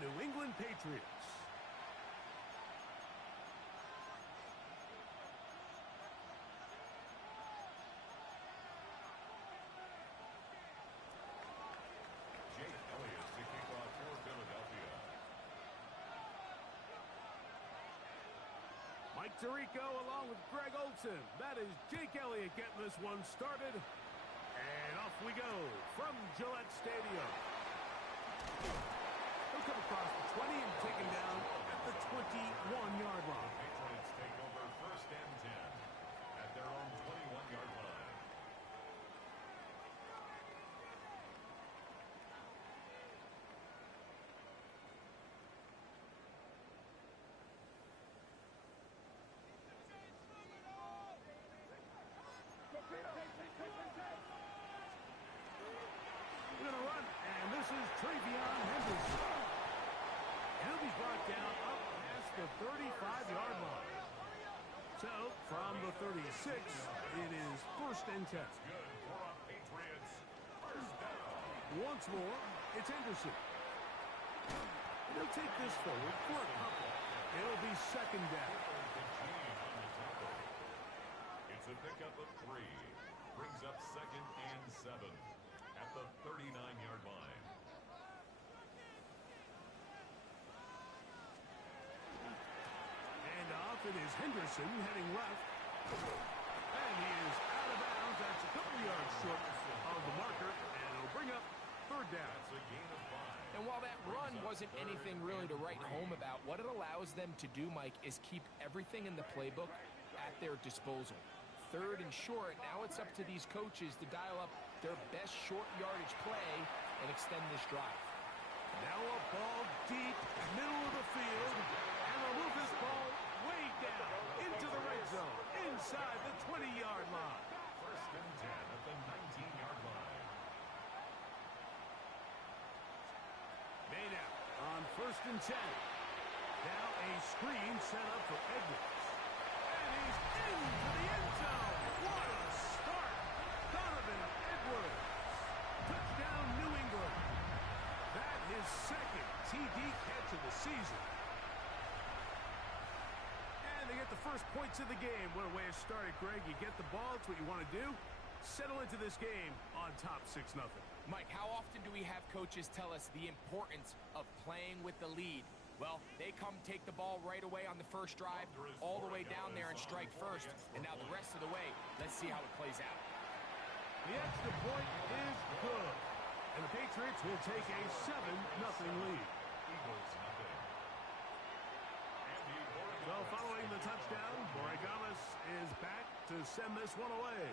New England Patriots. To kick off for Philadelphia. Mike Tirico along with Greg Olsen. That is Jake Elliott getting this one started. And off we go from Gillette Stadium. He'll come across the 20 and taken down at the 21-yard line. Patriots take over 1st and 10 at their own 21-yard line. We're going to run, and this is Travion Henderson. And he'll be brought down up past the 35-yard line. So, from the 36, it is 1st and 10. Good for our Patriots. 1st down. Once more, it's Henderson. And he'll take this forward for a couple. It'll be 2nd down. It's a pickup of 3. Brings up 2nd and 7 at the 39-yard line. And off it is Henderson heading left. And he is out of bounds. That's a couple yards short of the marker. And it'll bring up 3rd down. That's a gain of 5. And while that run wasn't anything really to write home about, what it allows them to do, Mike, is keep everything in the playbook at their disposal. 3rd and short, now it's up to these coaches to dial up their best short yardage play and extend this drive. Now a ball deep, middle of the field, and they'll move this ball way down into the red zone, inside the 20-yard line. 1st and 10 at the 19-yard line. Made out on 1st and 10. Now a screen set up for Edwards. And he's into the end zone. What a start. Donovan Edwards. Touchdown, New England. That his 2nd TD catch of the season. And they get the first points of the game. What a way to start it, Greg. You get the ball. It's what you want to do. Settle into this game on top 6-0. Mike, how often do we have coaches tell us the importance of playing with the lead? Well, they come take the ball right away on the first drive, all the way down there and strike first. And now the rest of the way, let's see how it plays out. The extra point is good. And the Patriots will take a 7-0 lead. Eagles nothing. So following the touchdown, Borregamas is back to send this one away.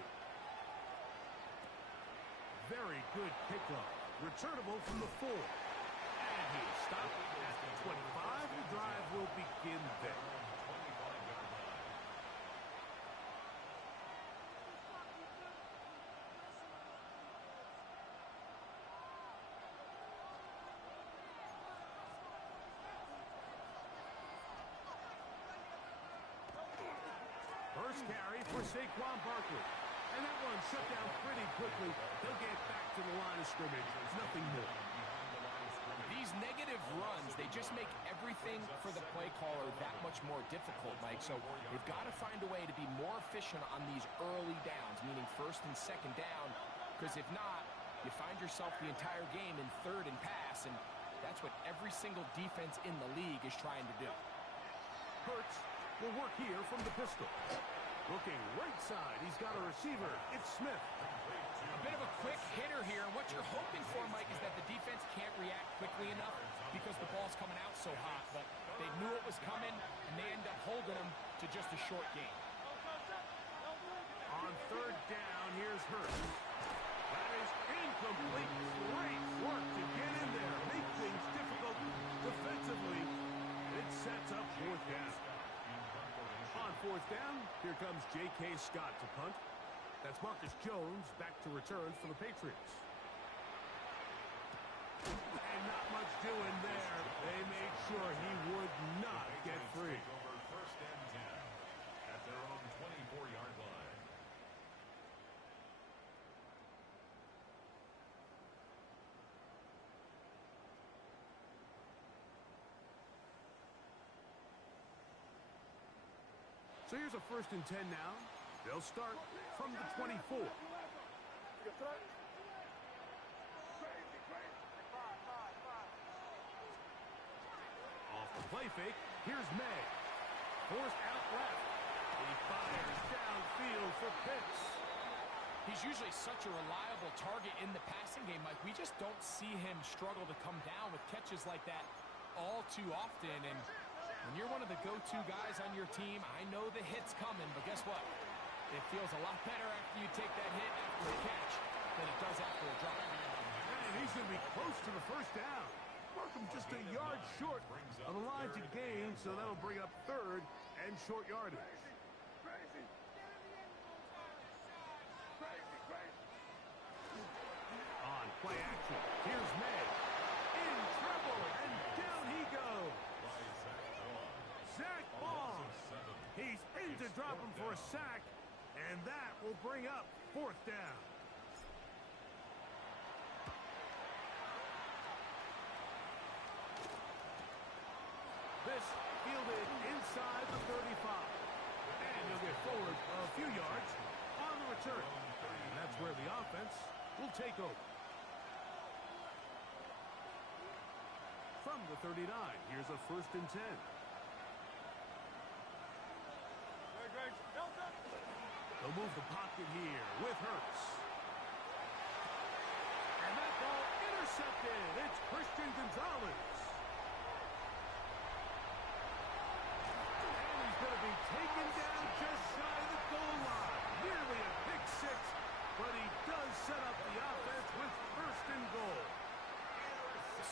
Very good kickoff. Returnable from the 4. And he stopped at the 25. The drive will begin there. First carry for Saquon Barkley. And that one shut down pretty quickly. They'll get back to the line of scrimmage. There's nothing more. These negative runs, they just make everything for the play caller that much more difficult, Mike. So they've got to find a way to be more efficient on these early downs, meaning 1st and 2nd down. Because if not, you find yourself the entire game in 3rd and pass, and that's what every single defense in the league is trying to do. Hurts will work here from the pistol. Looking right side, he's got a receiver. It's Smith. A bit of a quick hitter here, and what you're hoping for, Mike, is that the defense can't react quickly enough because the ball's coming out so hot. But they knew it was coming, and they end up holding them to just a short gain. On 3rd down, here's Hurts. That is incomplete. Great work to get in there, make things difficult defensively. It sets up 4th down. On 4th down, here comes J.K. Scott to punt. That's Marcus Jones back to return for the Patriots. And not much doing there. They made sure he would not get free. Over 1st and 10 at their own 24-yard line. So here's a 1st and 10 now. They'll start from the 24. Off the play fake, here's May. Forced out left. He fires downfield for Pitts. He's usually such a reliable target in the passing game, Mike. We just don't see him struggle to come down with catches like that all too often. And when you're one of the go-to guys on your team, I know the hit's coming, but guess what? It feels a lot better after you take that hit after a catch than it does after a drop. And he's going to be close to the 1st down. Markham just a yard short of the line to gain, so that'll bring up 3rd and short yardage. On play action, here's May. In trouble, and down he goes. Zach Ball. He's in to drop him for a sack, and that will bring up 4th down. This fielded inside the 35. And he'll get forward a few yards on the return. And that's where the offense will take over. From the 39, here's a 1st and 10. They'll move the pocket here with Hurts. And that ball intercepted. It's Christian Gonzalez. And he's going to be taken down just shy of the goal line. Nearly a pick 6, but he does set up the offense with 1st and goal.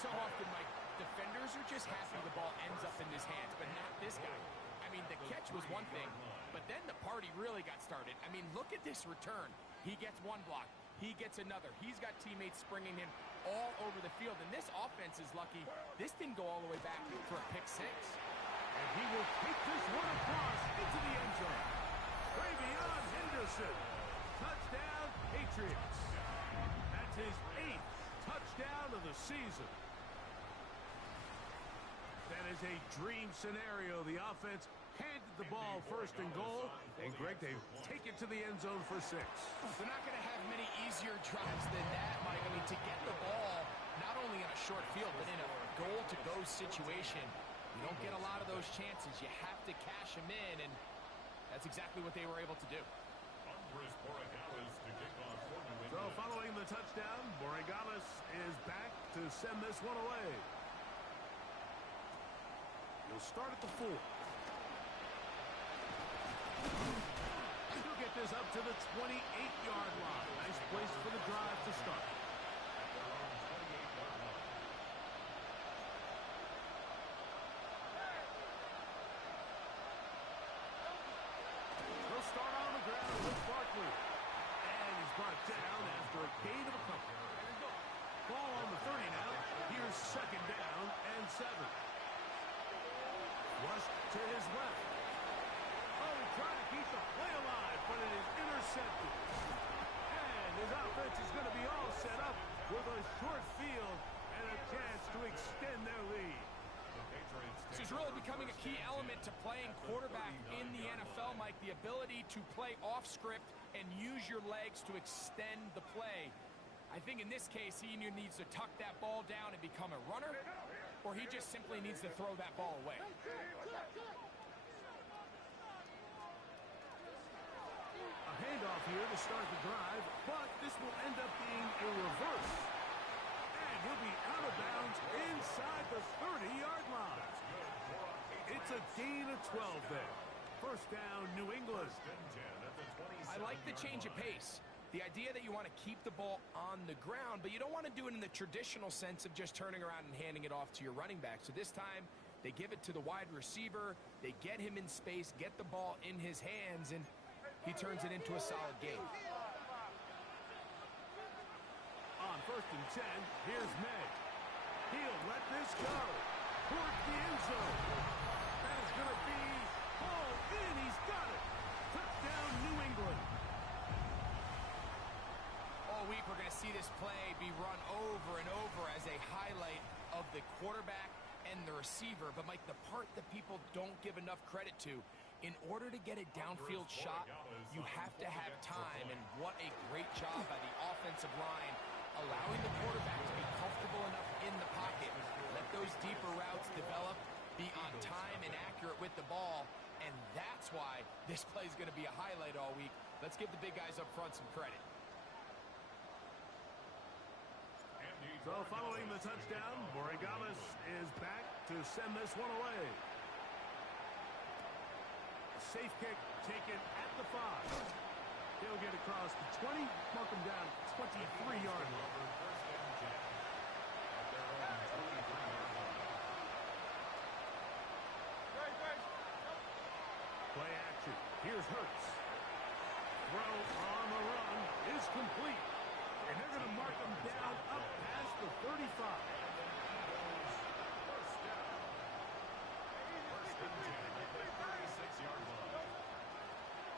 So often, Mike, defenders are just happy the ball ends up in his hands, but not this guy. I mean, the catch was one thing, but then the party really got started. I mean, look at this return. He gets one block. He gets another. He's got teammates springing him all over the field, and this offense is lucky. This didn't go all the way back for a pick 6. And he will take this one across into the end zone. Travion Henderson. Touchdown, Patriots. That's his 8th touchdown of the season. That is a dream scenario. The offense handed the ball 1st and goal. And, Greg, they take it to the end zone for 6. They're not going to have many easier drives than that, Mike. I mean, to get the ball, not only in a short field, but in a goal-to-go situation, you don't get a lot of those chances. You have to cash them in, and that's exactly what they were able to do. So, following the touchdown, Borregales is back to send this one away. He'll start at the 4. He'll get this up to the 28-yard line. Nice place for the drive to start. He'll start on the ground with Barkley. And he's brought down after a gain of a couple. Ball on the 30 now. Here's 2nd down and 7. Rushed to his left. Oh, trying to keep the play alive, but it is intercepted. And his offense is going to be all set up with a short field and a chance to extend their lead. This is really becoming a key element to playing quarterback in the NFL, Mike. The ability to play off script and use your legs to extend the play. I think in this case, he either needs to tuck that ball down and become a runner, or he just simply needs to throw that ball away. A handoff here to start the drive, but this will end up being a reverse. And he'll be out of bounds inside the 30-yard line. It's a gain of 12 there. 1st down, New England. I like the change of pace. The idea that you want to keep the ball on the ground, but you don't want to do it in the traditional sense of just turning around and handing it off to your running back. So this time, they give it to the wide receiver. They get him in space, get the ball in his hands, and he turns it into a solid game. On 1st and 10, here's May. He'll let this go. Towards the end zone. That is going to be hauled in. He's got it. Touchdown, New England. All week, we're going to see this play be run over and over as a highlight of the quarterback and the receiver. But, Mike, the part that people don't give enough credit to In order to get a downfield shot, you have to have time, and what a great job by the offensive line, allowing the quarterback to be comfortable enough in the pocket. Let those deeper routes develop, be on time and accurate with the ball, and that's why this play is going to be a highlight all week. Let's give the big guys up front some credit. So following the touchdown, Borregalis is back to send this one away. Safe kick taken at the 5. He'll get across the 20, mark him down 23-yard line. Play action. Here's Hurts. Throw on the run is complete. And they're going to mark him down up past the 35.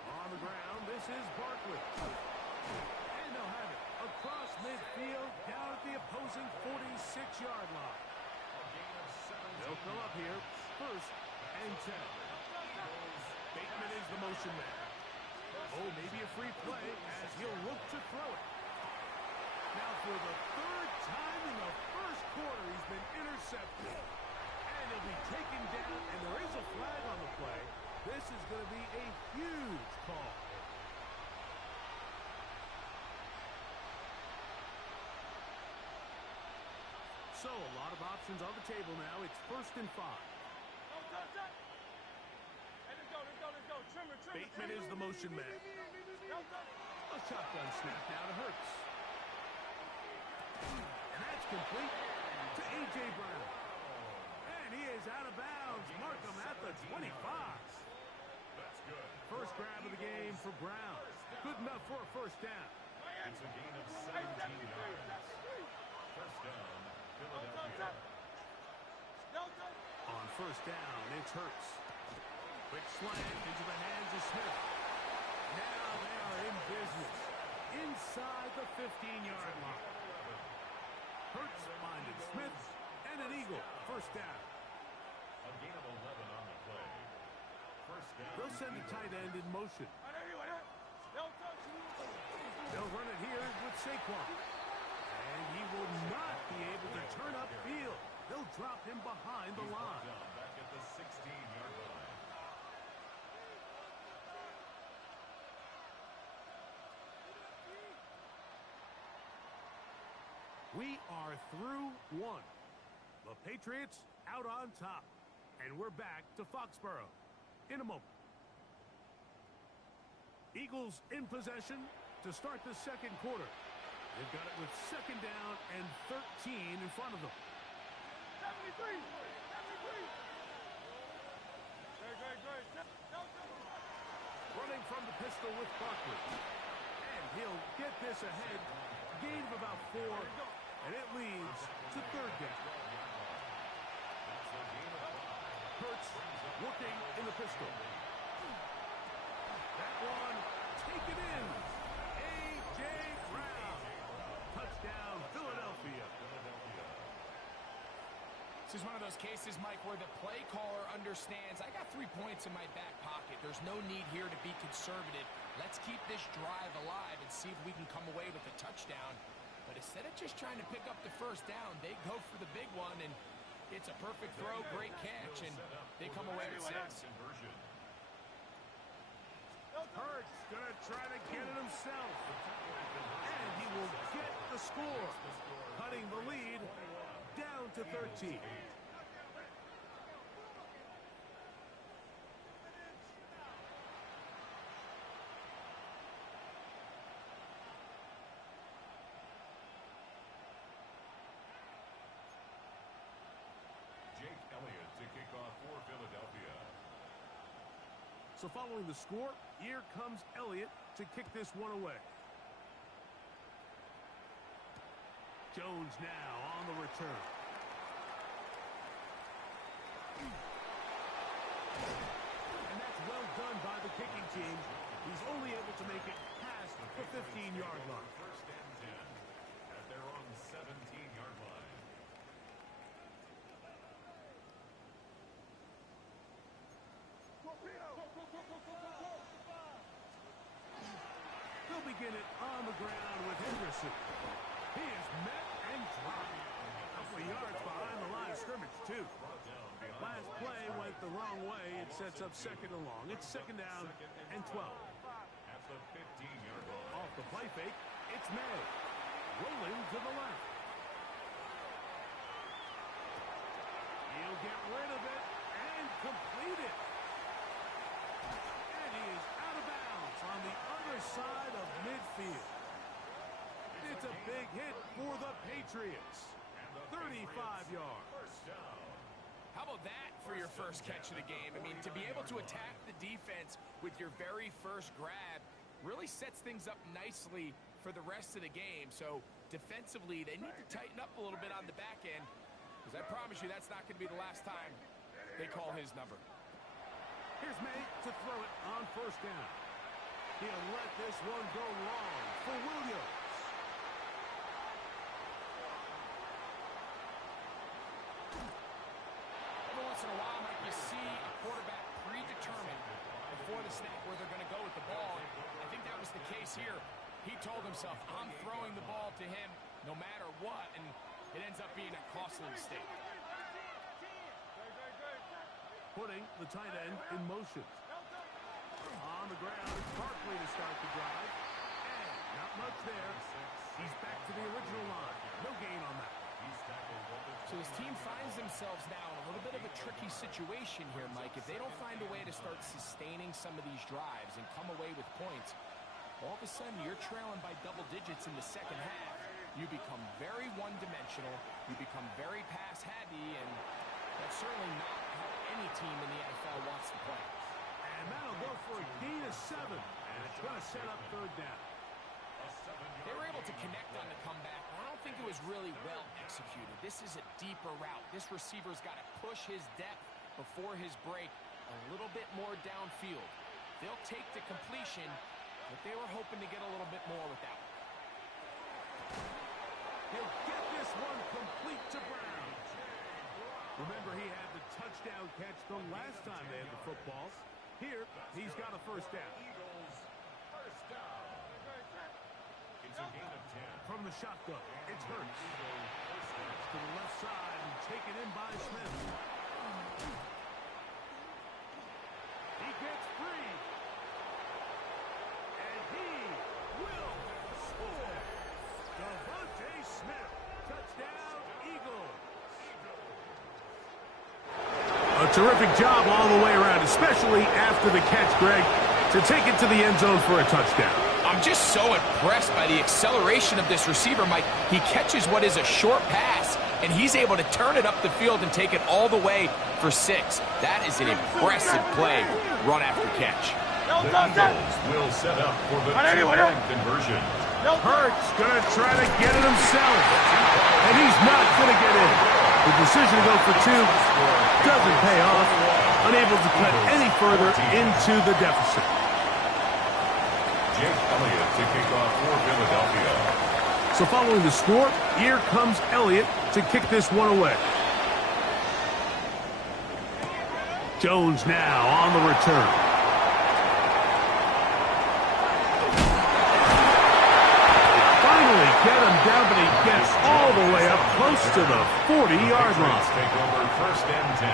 On the ground, this is Barkley. And they'll have it across midfield down at the opposing 46-yard line. They'll fill up here, 1st and 10. Bateman is the motion man. Oh, maybe a free play as he'll look to throw it. Now for the 3rd time in the 1st quarter, he's been intercepted. And he'll be taken down, and there is a flag on the play. This is going to be a huge call. So a lot of options on the table now. It's 1st and 5. Bateman is the motion man. A shotgun snap now to Hurts. And that's complete to A.J. Brown. And he is out of bounds. Mark him at the 25. That's good. First grab of the game for Brown. Good enough for a 1st down. It's a gain of 17 yards. 1st down, Philadelphia. On 1st down, it's Hurts. Quick slant into the hands of Smith. Now they are in business. Inside the 15-yard line. Hurts finding Smith and an eagle. 1st down. A gain of 11 on the play. 1st down. They'll send the tight end in motion. They'll run it here with Saquon. And he will not be able to turn upfield. They'll drop him behind the line. Back at the 16-yard line. We are through 1. The Patriots out on top. And we're back to Foxborough in a moment. Eagles in possession to start the 2nd quarter. They've got it with 2nd down and 13 in front of them. 73. Running from the pistol with Barkley. And he'll get this ahead. Gain of about 4. And it leads to 3rd down. Hurts working in the pistol. That one taken in. A.J. Brown. Touchdown, Philadelphia. This is one of those cases, Mike, where the play caller understands, I got 3 points in my back pocket. There's no need here to be conservative. Let's keep this drive alive and see if we can come away with a touchdown. But instead of just trying to pick up the 1st down, they go for the big one, and it's a perfect throw, great catch, and they come away with 6. Hurts gonna try to get it himself. And he will get the score, cutting the lead down to 13. So following the score, here comes Elliott to kick this one away. Jones now on the return. And that's well done by the kicking team. He's only able to make it past the 15-yard line. 1st and 10 at their own 17-yard line. They'll begin it on the ground with Henderson. He is met and dropped. A couple of yards behind the line of scrimmage, too. Last play went the wrong way. It sets up second and long. It's second down and 12. At the 15-yard line. Off the play fake, it's May. Rolling to the left. He'll get rid of it and complete it. And he is out of bounds on the other side of midfield. It's a big hit for the Patriots. 35 yards. How about that for your first catch of the game? I mean, to be able to attack the defense with your very first grab really sets things up nicely for the rest of the game. So defensively, they need to tighten up a little bit on the back end, because I promise you that's not going to be the last time they call his number. Here's May to throw it on first down. He'll let this one go long for Williams. Every once in a while, Mike, you see a quarterback predetermined before the snap where they're going to go with the ball. And I think that was the case here. He told himself, I'm throwing the ball to him no matter what, and it ends up being a costly mistake. Putting the tight end in motion. On the ground, it's Barkley to start the drive. And not much there. He's back to the original line. No gain on that. So his team finds themselves now in a little bit of a tricky situation here, Mike. If they don't find a way to start sustaining some of these drives and come away with points, all of a sudden you're trailing by double digits in the second half. You become very one-dimensional. You become very pass-heavy, and that's certainly not how any team in the NFL wants to play. And that'll go for a gain of 7. And it's going to set up third down. They were able to connect on the comeback. I don't think it was really well executed. This is a deeper route. This receiver's got to push his depth before his break a little bit more downfield. They'll take the completion, but they were hoping to get a little bit more with that one. He'll get this one complete to Brown. Remember, he had the touchdown catch the last time they had the football. Here, he's got a first down. It's a gain of 10. From the shotgun, it's Hurts. To the left side and taken in by Smith. He gets free. And he will score. Devontae Smith. Touchdown, Eagles. A terrific job all the way around, especially after the catch, Greg, to take it to the end zone for a touchdown. I'm just so impressed by the acceleration of this receiver, Mike. He catches what is a short pass, and he's able to turn it up the field and take it all the way for 6. That is an impressive play, run after catch. The Eagles will set up for the two-point conversion. Hurts going to try to get it himself, and he's not going to get in. The decision to go for 2 doesn't pay off, unable to cut any further into the deficit. Jake Elliott to kick off for Philadelphia. So following the score, here comes Elliott to kick this one away. Jones now on the return. Finally get him down, but he gets all the way up close to the 40-yard line. Take over first and 10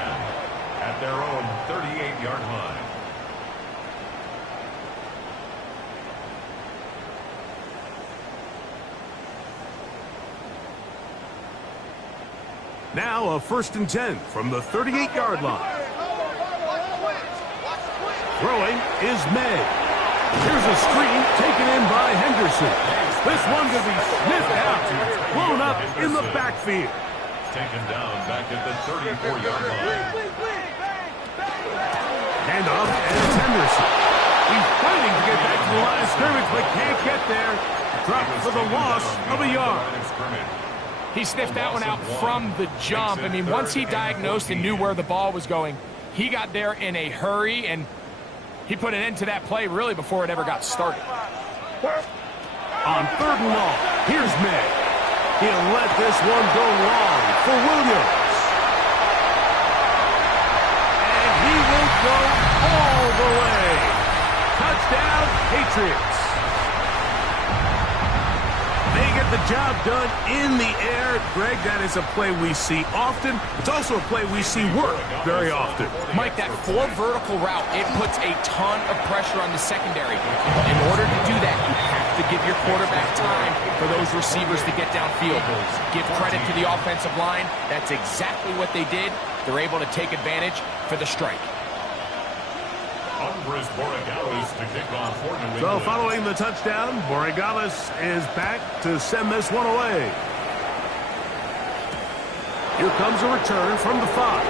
at their own 38-yard line. Now a first and 10 from the 38-yard line. Throwing is May. Here's a screen taken in by Henderson. This one to be sniffed out, blown up in the backfield. Taken down back at the 34-yard line. Hand off, and it's Henderson. He's fighting to get back to the line of scrimmage, but can't get there. Dropped for the loss of a yard. He sniffed that one out from the jump. I mean, once he diagnosed and knew where the ball was going, he got there in a hurry, and he put an end to that play really before it ever got started. On third and long, here's May. He'll let this one go long for Williams. And he will go all the way. Touchdown, Patriots. the job done in the air. Greg, that is a play we see often. It's also a play we see work very often. Mike, that 4 vertical route, it puts a ton of pressure on the secondary. In order to do that, you have to give your quarterback time for those receivers to get downfield. Give credit to the offensive line. That's exactly what they did. They're able to take advantage for the strike. So following the touchdown, Borregales is back to send this one away. Here comes a return from the 5.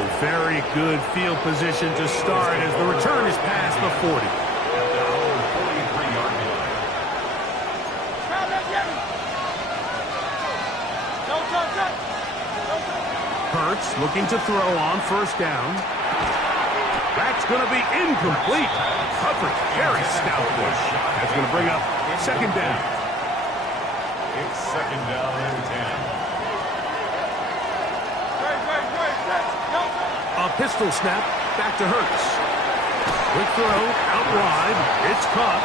A very good field position to start as the return is past the 40. Hurts looking to throw on first down. That's going to be incomplete. Coverage very stoutly. That's going to bring up second down. It's second down and 10. A pistol snap back to Hurts. Quick throw out wide. It's caught.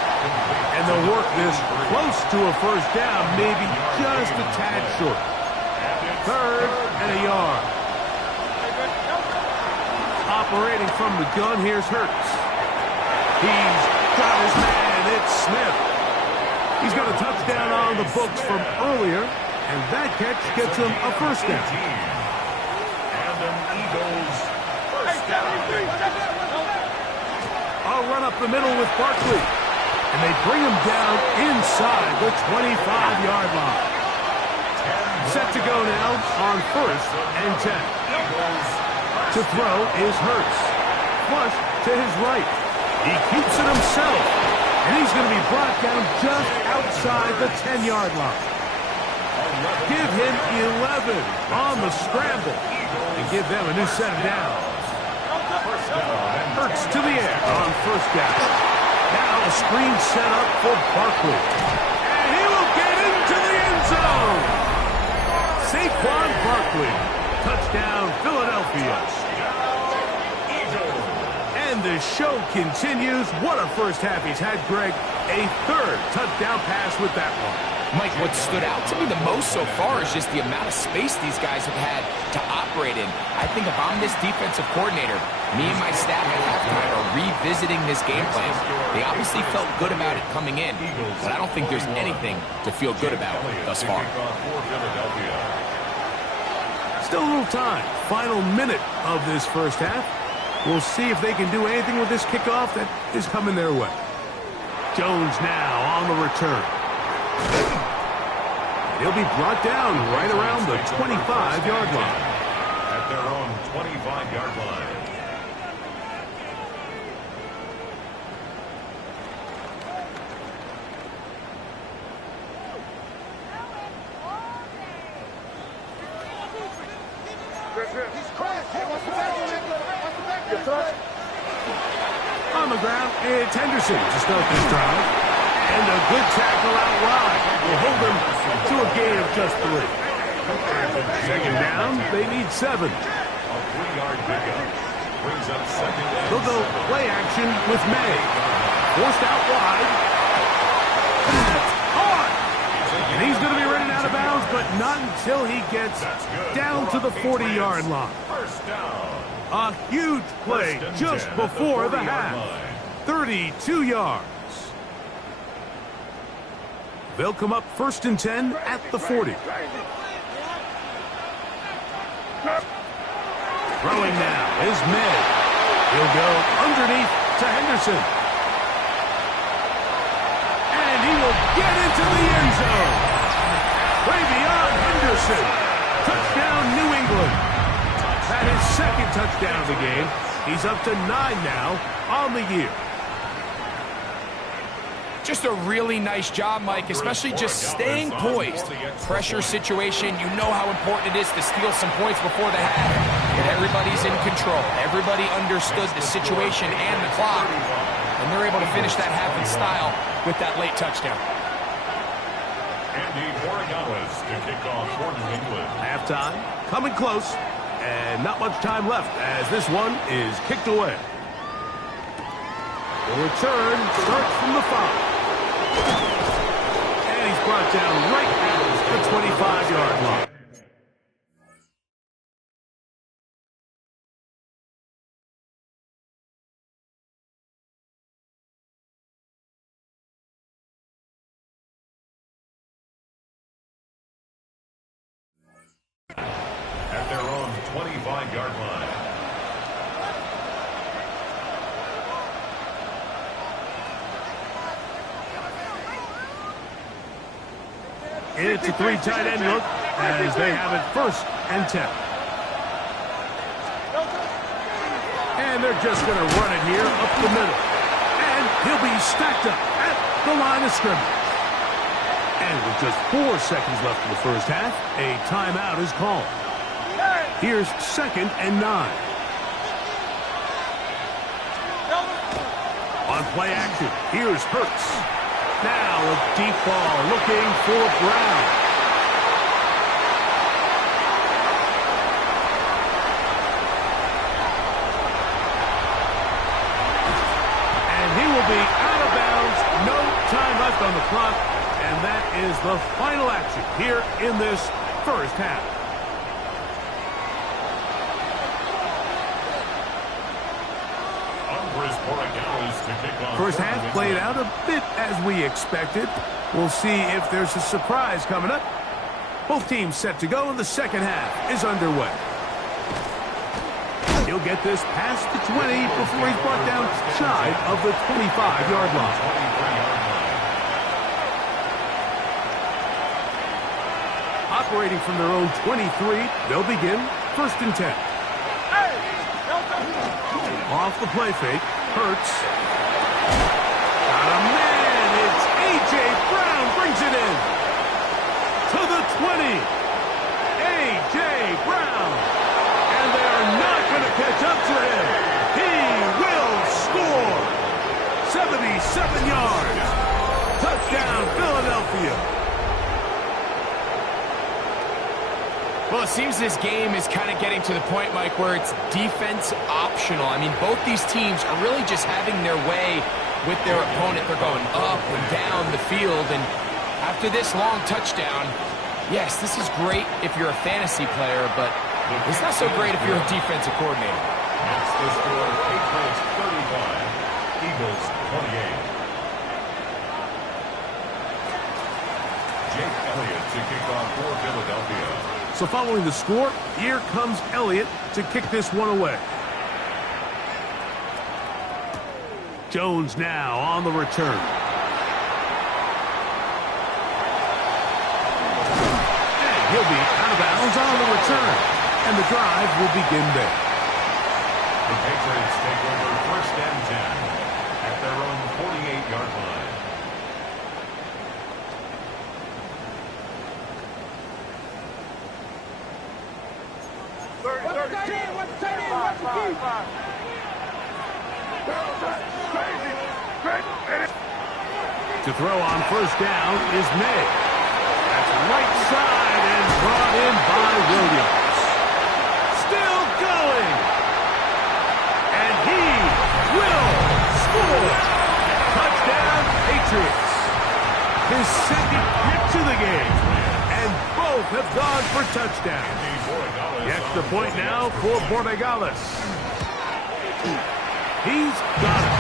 And they'll work this close to a first down, maybe just a tad short. Third and a yard. Operating from the gun, here's Hurts. He's got his man, it's Smith. He's got a touchdown on the books from earlier, and that catch gets him a first down. And an Eagles first down. I'll run up the middle with Barkley. And they bring him down inside the 25-yard line. Set to go now on first and 10. To throw is Hurts. Flush to his right. He keeps it himself. And he's going to be brought down just outside the 10-yard line. Give him 11 on the scramble. And give them a new set of downs. Hurts to the air on first down. Now a screen set up for Barkley. And he will get into the end zone. Saquon Barkley. Touchdown, Philadelphia. And the show continues. What a first half he's had, Greg. A third touchdown pass with that one. Mike, what stood out to me the most so far is just the amount of space these guys have had to operate in. I think if I'm this defensive coordinator, me and my staff at halftime are revisiting this game plan. They obviously felt good about it coming in, but I don't think there's anything to feel good about thus far. Still a little time. Final minute of this first half. We'll see if they can do anything with this kickoff that is coming their way. Jones now on the return. He'll be brought down right around the 25-yard line. At their own 25-yard line. On the ground, it's Henderson to start this drive. And a good tackle out wide will hold them to a gain of just 3. Second down, they need 7. A 3-yard pickup brings up second down. They'll go play action with May. Forced out wide. That's hard. And he's going to be running out of bounds, but not until he gets down to the 40-yard line. First down. A huge play just before the half. 32 yards. They'll come up first and 10 at the 40. Throwing now is May. He'll go underneath to Henderson. And he will get into the end zone. Way beyond Henderson. Touchdown, New England. That is second touchdown of the game. He's up to 9 now on the year. Just a really nice job, Mike, especially just staying poised. Pressure situation, you know how important it is to steal some points before the half. And everybody's in control. Everybody understood the situation and the clock. And they're able to finish that half in style with that late touchdown. Andy Borregales to kick off for New England. Halftime, coming close, and not much time left as this one is kicked away. The return starts from the 5. And he's brought down right at the 25-yard line. At their own 25-yard line. It's a 3 tight end look as they have it 1st and 10. And they're just going to run it here up the middle. And he'll be stacked up at the line of scrimmage. And with just 4 seconds left in the first half, a timeout is called. Here's 2nd and 9. On play action, here's Hurts. Now a deep ball looking for Brown. And he will be out of bounds. No time left on the clock. And that is the final action here in this first half. First half played out a bit as we expected. We'll see if there's a surprise coming up. Both teams set to go, and the second half is underway. He'll get this past the 20 before he's brought down shy of the 25-yard line. Operating from their own 23, they'll begin 1st and 10. Off the play fake, Hurts. Got a man, it's A.J. Brown brings it in. To the 20. A.J. Brown. And they're not going to catch up to him. He will score. 77 yards. Touchdown, Philadelphia. Well, it seems this game is kind of getting to the point, Mike, where it's defense optional. I mean, both these teams are really just having their way with their opponent. They're going up and down the field, and after this long touchdown, yes, this is great if you're a fantasy player, but it's not so great if you're a defensive coordinator. That's the score, Patriots 35, Eagles 28. Jake Elliott to kick off for Philadelphia. So following the score, here comes Elliott to kick this one away. Jones now on the return. And he'll be out of bounds on the return. And the drive will begin there. The Patriots take over 1st and 10 at their own 48-yard line. To throw on 1st down is May. That's right side and brought in by Williams. Still going. And he will score. Touchdown, Patriots. His 2nd hit to the game. And both have gone for touchdown. The extra point now for Borregales. He's got it.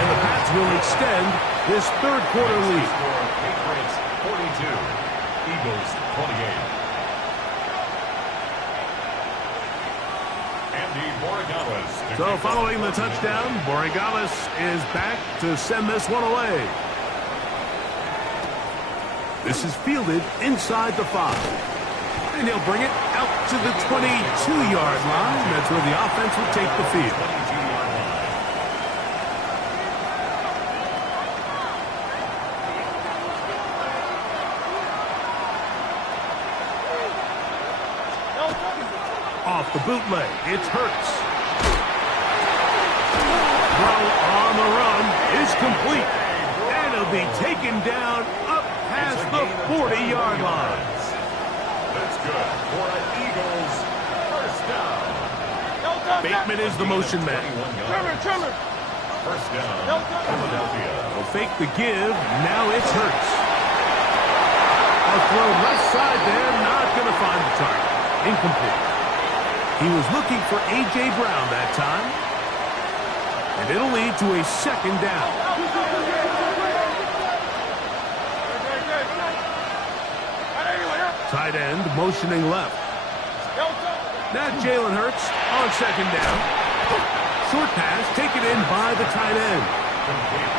And the Pats will extend this 3rd quarter lead. Patriots 42, Eagles 28. Andy Borregales. So following the touchdown, Borregales is back to send this one away. This is fielded inside the 5. And he'll bring it out to the 22-yard line. That's where the offense will take the field. Off the bootleg, it's Hurts. Throw on the run is complete. And he'll be taken down up past the 40-yard line. That's good for an Eagles 1st down. Bateman is the motion man. First down, Philadelphia. Will fake the give. Now it's Hurts. A throw left side there. Not going to find the target. Incomplete. He was looking for A.J. Brown that time. And it'll lead to a second down. Tight end motioning left. Now Jalen Hurts on second down. Short pass taken in by the tight end.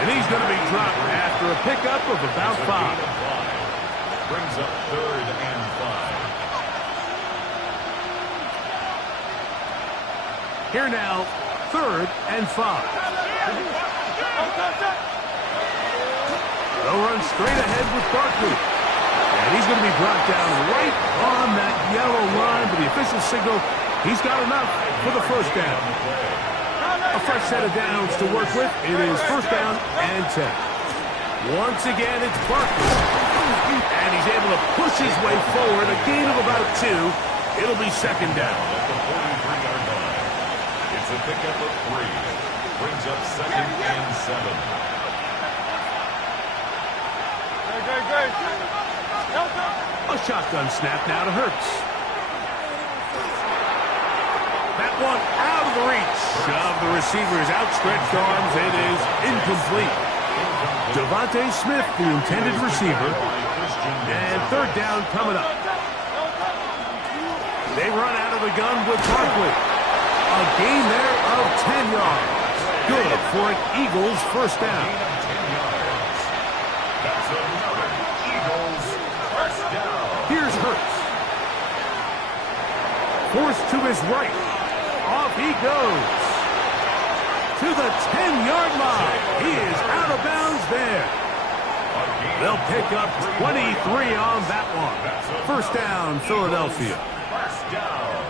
And he's going to be dropped after a pickup of about 5. Brings up 3rd and 5. Here now, 3rd and 5. They'll run straight ahead with Barkley. And he's going to be brought down right on that yellow line, but the official signal, he's got enough for the first down. A fresh set of downs to work with. It is first down and 10. Once again, it's Barkley. And he's able to push his way forward. A gain of about 2. It'll be second down. At the 43-yard line. It's a pickup of 3. Brings up 2nd and 7. A shotgun snap now to Hurts. That one out of the reach of the receiver's outstretched arms. It is incomplete. Devontae Smith, the intended receiver. And third down coming up. They run out of the gun with Barkley. A gain there of 10 yards. Good for an Eagles first down. That's another Eagles first down. Here's Hurts. Forced to his right. Off he goes. To the 10-yard line. He is out of bounds there. They'll pick up 23 on that one. First down, Philadelphia.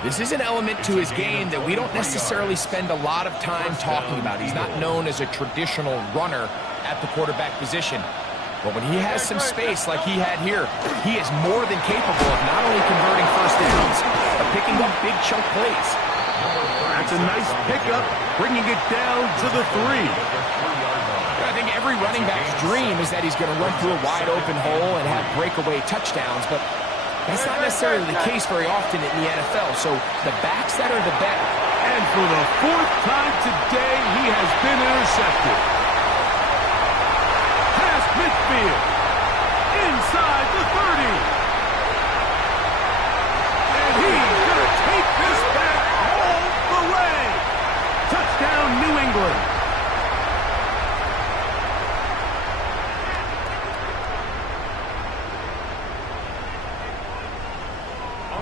This is an element to his game that we don't necessarily spend a lot of time talking about. He's not known as a traditional runner at the quarterback position. But when he has some space like he had here, he is more than capable of not only converting first downs, but picking up big chunk plays. That's a nice pickup, bringing it down to the 3. I think every running back's dream is that he's going to run through a wide open hole and have breakaway touchdowns, but that's not necessarily the case very often in the NFL. So the backs that are the better. And for the 4th time today, he has been intercepted. Past midfield. Inside the 30. And he's going to take this back all the way. Touchdown, New England.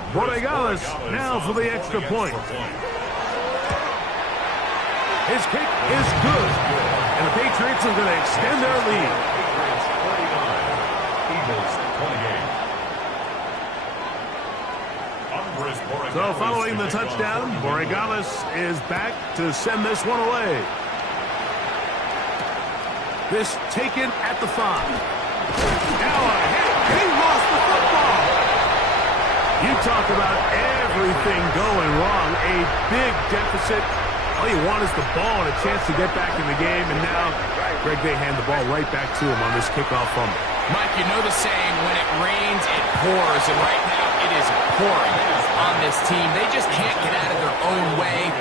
Borregales now for the extra point. His kick is good. And the Patriots are going to extend their lead. Patriots 49, Eagles 28. So following the touchdown, Borregales is back to send this one away. This taken at the 5. Now a hit. He lost the football. You talk about everything going wrong. A big deficit. All you want is the ball and a chance to get back in the game. And now, Greg, they hand the ball right back to him on this kickoff fumble. Mike, you know the saying, when it rains, it pours. And right now, it is pouring on this team. They just can't get out of their own way.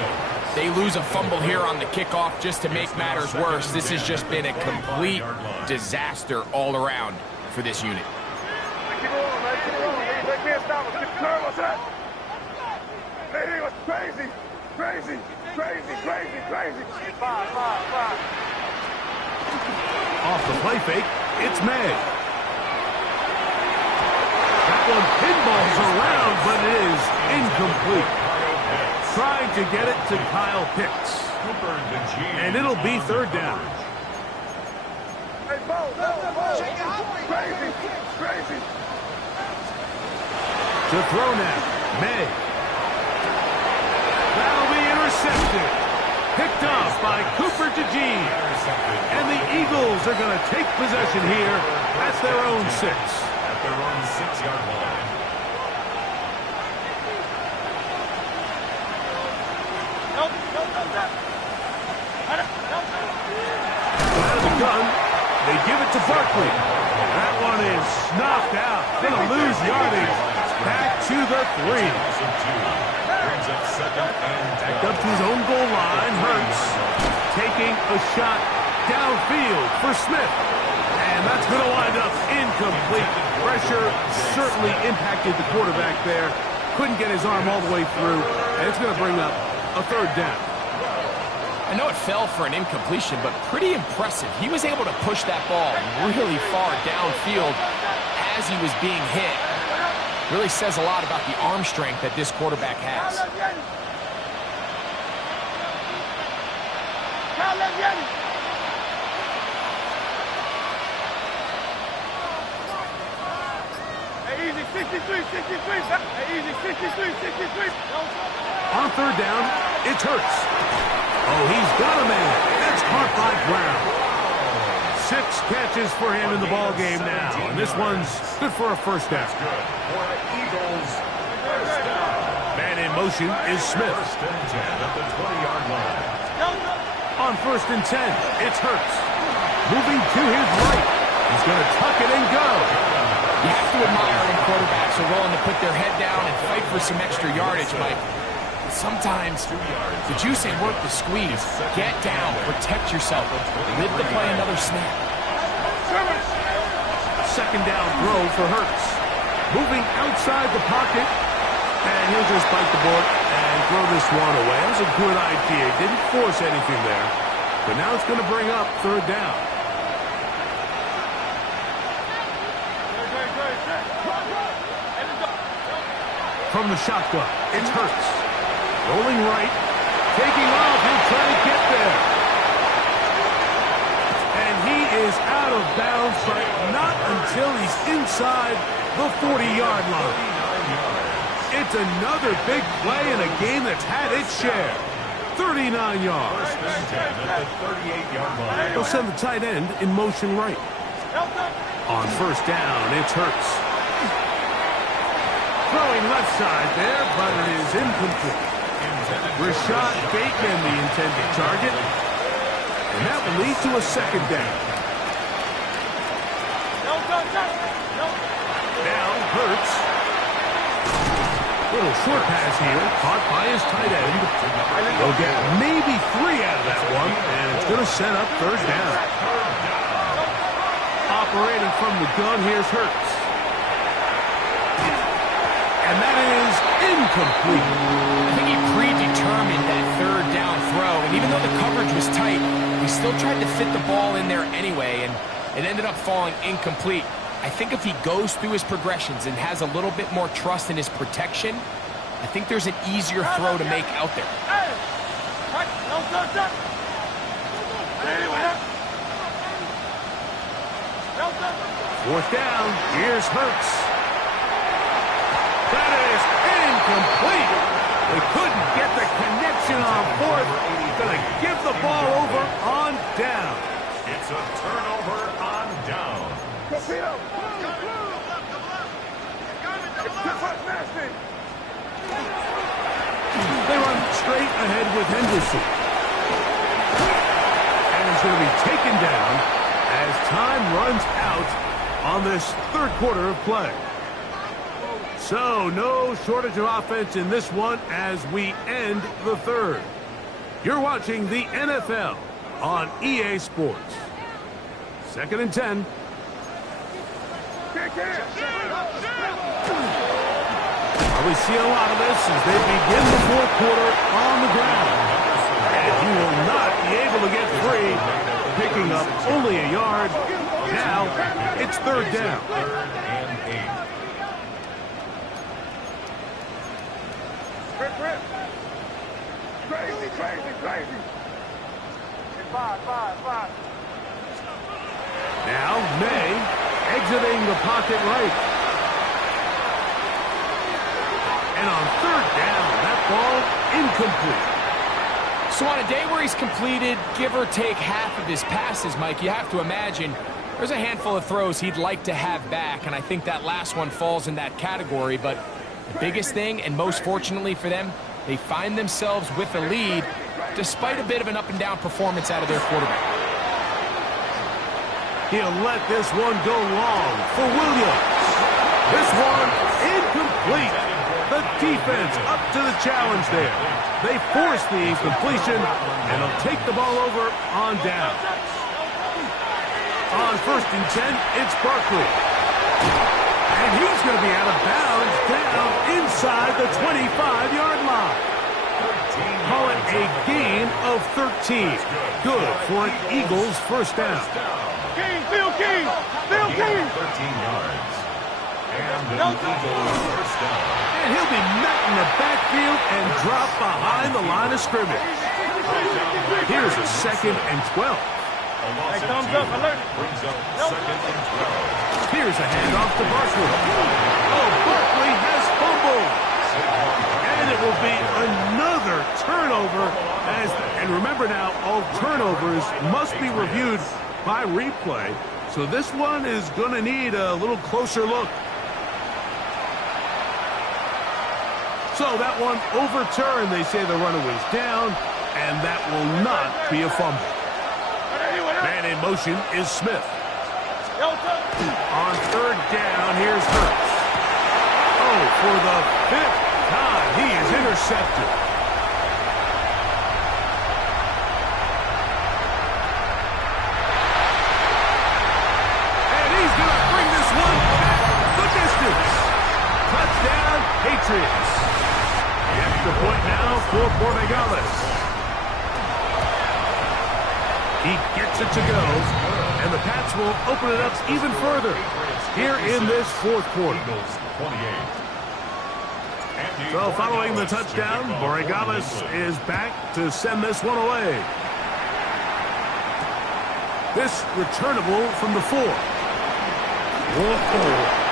They lose a fumble here on the kickoff just to make matters worse. This has just been a complete disaster all around for this unit. Keep it rolling, man. Keep it rolling. They can't stop us. Keep turn. What's that? Hey, it was crazy. Crazy. Crazy. Crazy. Crazy. 5. Off the play fake, it's May. That one pinballs around, but it is incomplete. Trying to get it to Kyle Pitts. And it'll be third down. Hey, Bo. Crazy. Crazy. To throw now, May. That'll be intercepted. Picked off by Cooper DeJean. And the Eagles are going to take possession here at their own 6. At their own 6-yard line. Out of the gun, they give it to Barkley. That one is snuffed out. Going to lose yardage. Back to the 3. Back up to his own goal line. Hurts taking a shot downfield for Smith. And that's going to wind up incomplete. Pressure certainly impacted the quarterback there. Couldn't get his arm all the way through. And it's going to bring up a 3rd down. I know it fell for an incompletion, but pretty impressive. He was able to push that ball really far downfield as he was being hit. Really says a lot about the arm strength that this quarterback has. Easy, 63. Easy, 63. On 3rd down, it's Hurts. Oh, he's got a man. That's caught by Brown. 6 catches for him in the ball game now, and this one's good for a 1st down. Man in motion is Smith. On 1st and 10, it's Hurts. Moving to his right. He's going to tuck it and go. You have to admire when quarterbacks are willing to put their head down and fight for some extra yardage, Mike. Sometimes the juice ain't worth the squeeze. Get down, protect yourself, live to play another snap. 2nd down throw for Hurts. Moving outside the pocket, and he'll just bite the bullet and throw this one away. That was a good idea. Didn't force anything there, but now it's going to bring up 3rd down. From the shotgun, it's Hurts. Rolling right, taking off, he'll try to get there. And he is out of bounds, but not until he's inside the 40-yard line. It's another big play in a game that's had its share. 39 yards. They'll send the tight end in motion right. On 1st down, it's Hurts. Throwing left side there, but it is incomplete. Rashad Bateman, the intended target. And that will lead to a 2nd down. Now Hurts. Little short pass here, caught by his tight end. They'll get maybe 3 out of that one, and it's going to set up 3rd down. Operating from the gun, here's Hurts. And that is incomplete. I think he predetermined that 3rd down throw, and even though the coverage was tight, he still tried to fit the ball in there anyway, and it ended up falling incomplete. I think if he goes through his progressions and has a little bit more trust in his protection, I think there's an easier throw to make out there. 4th down, here's Hurts. That is incomplete. They couldn't get the connection on 4th. Going to give the ball over on down. It's a turnover on down. They run straight ahead with Henderson. And he's going to be taken down as time runs out on this 3rd quarter of play. So, no shortage of offense in this one as we end the 3rd. You're watching the NFL on EA Sports. 2nd and 10. We see a lot of this as they begin the 4th quarter on the ground. And he will not be able to get free, picking up only a yard. Now, it's 3rd down. 3rd and 8. Crazy. 5. Now, May exiting the pocket right. And on 3rd down, that ball incomplete. So on a day where he's completed, give or take half of his passes, Mike, you have to imagine there's a handful of throws he'd like to have back, and I think that last one falls in that category. But the biggest thing, and most fortunately for them, they find themselves with a lead despite a bit of an up-and-down performance out of their quarterback. He'll let this one go long for Williams. This one incomplete. The defense up to the challenge there. They force the incompletion, and he'll take the ball over on down. On 1st and 10, it's Barkley. And he's going to be out of bounds down inside the 25-yard line. Call it a gain of 13. Good for an Eagles first down. King, Phil King, Phil King. 13 yards. And the Eagles first down. And he'll be met in the backfield and drop behind the line of scrimmage. Here's a 2nd and 12. Hey, thumbs up, alert. Brings up 2nd and 12. Here's a handoff to Barkley. Oh, Barkley has fumbled. And it will be another turnover. And remember now, all turnovers must be reviewed by replay. So this one is going to need a little closer look. So that one overturned. They say the runner was down, and that will not be a fumble. Man in motion is Smith. On 3rd down, here's Hurts. Oh, for the 5th time, he is intercepted. And he's going to bring this one back the distance. Touchdown, Patriots. The extra point now for Borregales. He gets it to go, and the Pats will open it up even further here in this 4th quarter. So following the touchdown, Borregales is back to send this one away. This returnable from the 4. Whoa.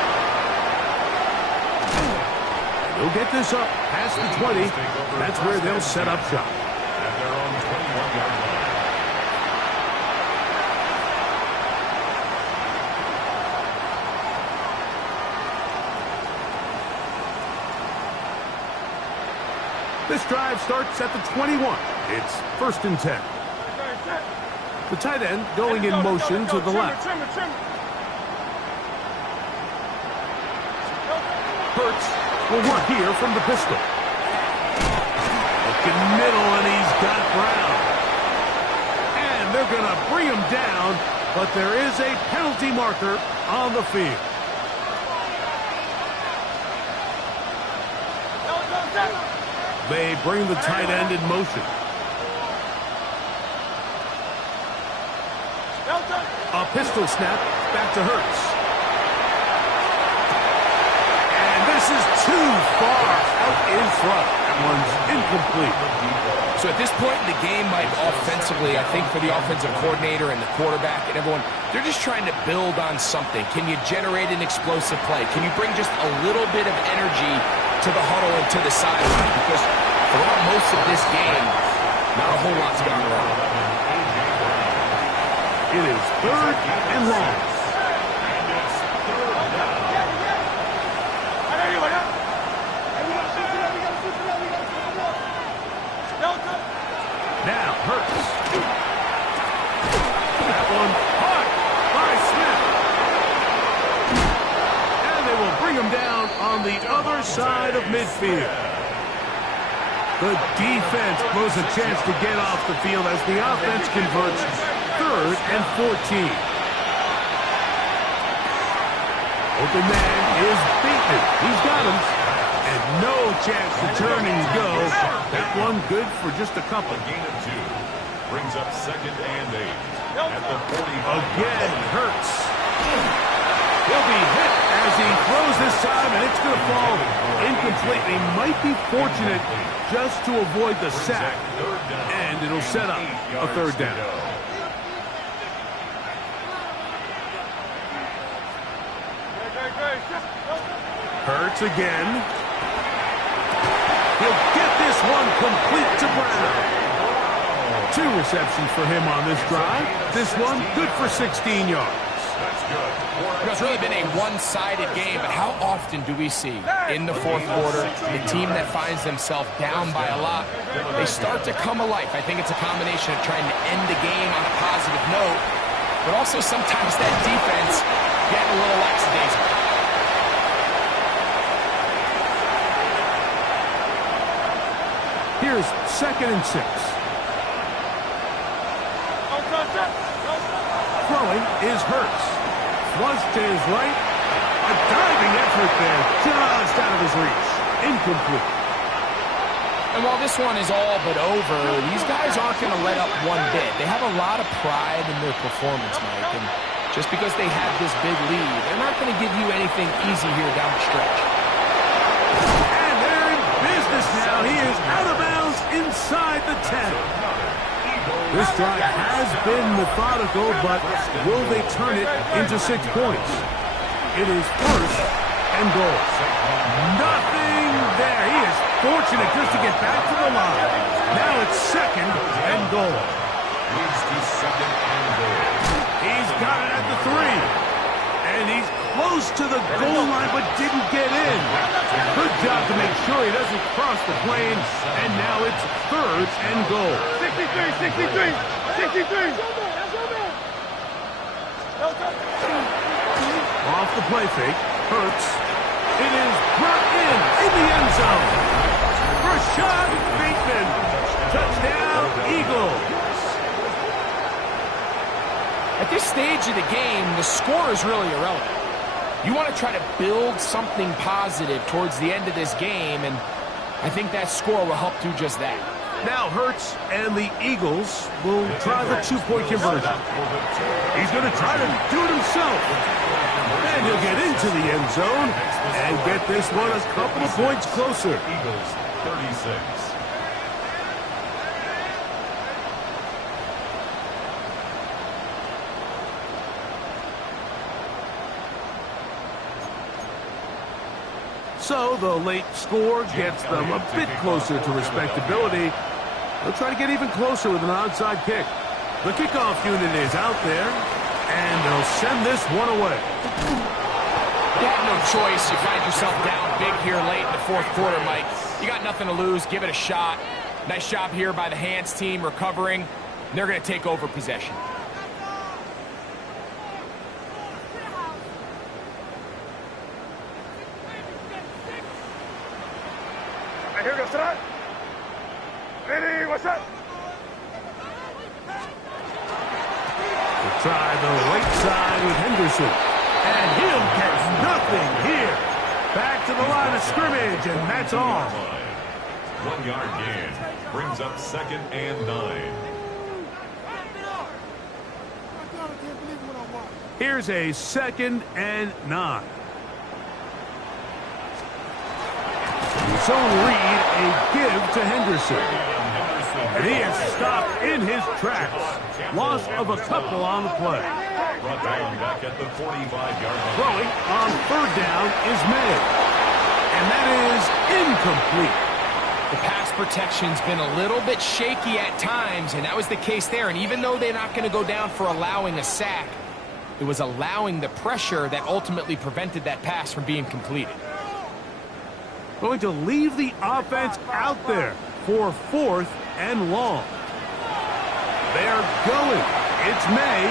They'll get this up past the 20. That's where they'll set up shop. At their own 21-yard line. This drive starts at the 21. It's 1st and 10. The tight end going in motion to the left. Hurts will work here from the pistol. Looking middle, and he's got Brown. And they're going to bring him down, but there is a penalty marker on the field. They bring the tight end in motion. A pistol snap back to Hurts. And this is too far out in front. That one's incomplete. So at this point in the game, Mike, offensively, I think for the offensive coordinator and the quarterback and everyone, they're just trying to build on something. Can you generate an explosive play? Can you bring just a little bit of energy to the huddle and to the sideline? Because throughout most of this game, not a whole lot's gone wrong. It is 3rd and long. Now Hurts. That one caught by Smith. And they will bring him down on the other side of midfield. The defense blows a chance to get off the field as the offense converts 3rd and 14. Open man is beaten. He's got him. And no chance to turn and go. That one good for just a couple. Gain of 2. Brings up 2nd and 8. At the 40. Again, Hurts. He'll be hit as he throws this time, and it's going to fall incomplete. He might be fortunate just to avoid the sack, and it'll set up a 3rd down. Hurts again. He'll get this one complete to Brown. 2 receptions for him on this drive. This one good for 16 yards. That's good. It's really been a one-sided game, but how often do we see in the 4th quarter the team that finds themselves down by a lot, they start to come alive? I think it's a combination of trying to end the game on a positive note but also sometimes that defense getting a little lackadaisical. Here's 2nd and 6. Throwing is Hurts. Flush to his right. A diving effort there, just out of his reach. Incomplete. And while this one is all but over, these guys aren't going to let up one bit. They have a lot of pride in their performance, Mike. And just because they have this big lead, they're not going to give you anything easy here down the stretch. And they're in business now. He is out of bounds inside the 10. This drive has been methodical, but will they turn it into 6 points? It is 1st and goal. Nothing there. He is fortunate just to get back to the line. Now it's 2nd and goal. Leads to 2nd and goal. He's got it at the 3. And he's close to the goal line, but didn't get in. Good job to make sure he doesn't cross the plane. And now it's 3rd and goal. 63. Off the play fake. Hurts. It is brought in the end zone. Rashad Bateman. Touchdown, Eagles. At this stage of the game, the score is really irrelevant. You want to try to build something positive towards the end of this game, and I think that score will help do just that. Now Hurts and the Eagles will try the 2-point conversion. He's going to try to do it himself. And he'll get into the end zone and get this one a couple of points closer. Eagles 36. So the late score gets them a bit closer to respectability. They'll try to get even closer with an onside kick. The kickoff unit is out there, and they'll send this one away. You have no choice. You find yourself down big here late in the 4th quarter, Mike. You got nothing to lose. Give it a shot. Nice job here by the hands team recovering. They're going to take over possession. Here goes that. Ready, what's up? We'll try the right side with Henderson. And he'll get nothing here. Back to the line of scrimmage, and that's all. 1-yard gain brings up 2nd and 9. Here's a 2nd and 9. Zone read, a give to Henderson. And he is stopped in his tracks. Loss of a couple on the play. Brought down back at the 45-yard line. Throwing on 3rd down is May. And that is incomplete. The pass protection's been a little bit shaky at times, and that was the case there. And even though they're not going to go down for allowing a sack, it was allowing the pressure that ultimately prevented that pass from being completed. Going to leave the offense out there for 4th and long. They're going. It's May.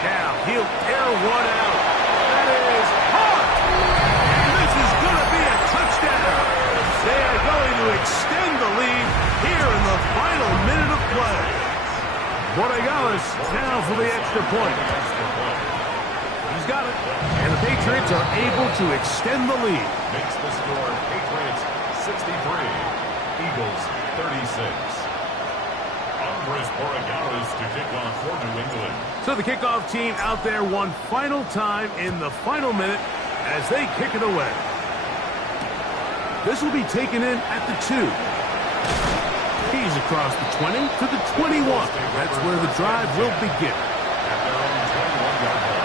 Now he'll air one out. That is hot. And this is going to be a touchdown. They are going to extend the lead here in the final minute of play. Borregales now for the extra point. He's got it. And the Patriots are able to extend the lead. Makes the score Patriots 63, Eagles 36. Andres Borregales to kick off for New England. So the kickoff team out there one final time in the final minute as they kick it away. This will be taken in at the 2. He's across the 20 to the 21. That's where the drive will begin. At their own 21-yard line.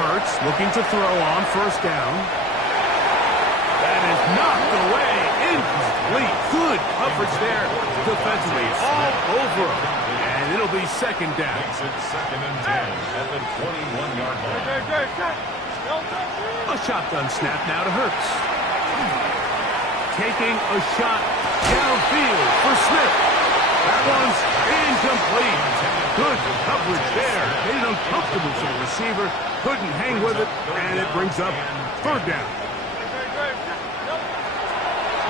Hurts looking to throw on 1st down. That is knocked away. Incomplete. Good coverage there defensively. All over him. And it'll be 2nd down. Makes it 2nd and 10 at the 21-yard line. A shotgun snap now to Hurts. taking a shot downfield for Smith. That one's incomplete. Good coverage there. Made it uncomfortable for the receiver. Couldn't hang with it, and it brings up third down.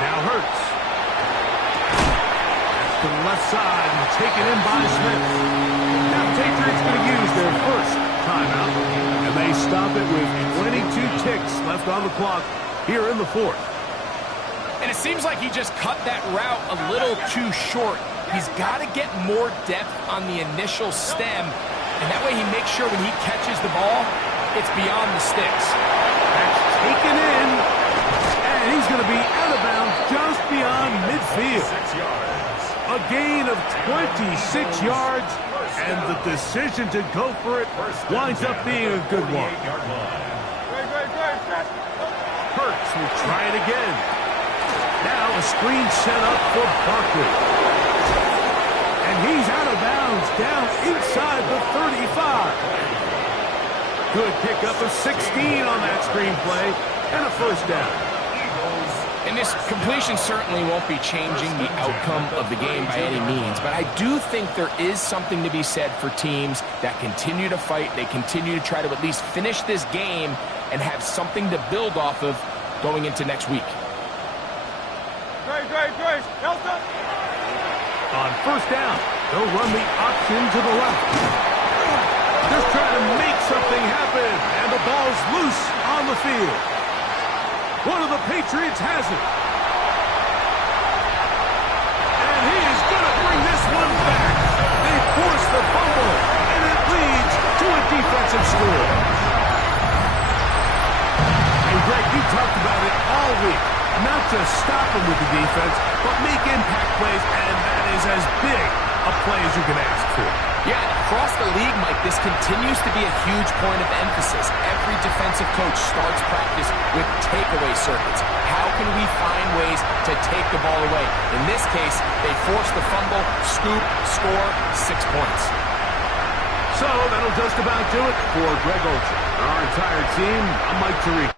Now Hurts. That's to the left side and taken in by Smith. Now the Patriots going to use their first timeout, and they stop it with 22 ticks left on the clock here in the fourth. And it seems like he just cut that route a little too short. He's got to get more depth on the initial stem, and that way he makes sure when he catches the ball, it's beyond the sticks. That's taken in, and he's going to be out of bounds just beyond midfield. A gain of 26 yards, and the decision to go for it winds up being a good one. Hurts will try it again. Now a screen set up for Barkley. And he's out of bounds down inside the 35. Good pickup of 16 on that screen play and a first down. And this completion certainly won't be changing the outcome of the game by any means, but I do think there is something to be said for teams that continue to fight. They continue to try to at least finish this game and have something to build off of going into next week. On first down, they'll run the option to the left. Just trying to make something happen, and the ball's loose on the field. One of the Patriots has it. And he is going to bring this one back. They force the fumble, and it leads to a defensive score. And Greg, you talked about it all week. Not just stop them with the defense, but make impact plays, and that is as big a play as you can ask for. Yeah, across the league, Mike, this continues to be a huge point of emphasis. Every defensive coach starts practice with takeaway circuits. How can we find ways to take the ball away? In this case, they force the fumble, scoop, score, 6 points. So that'll just about do it for Greg Olsen. Our entire team, I'm Mike Tariq.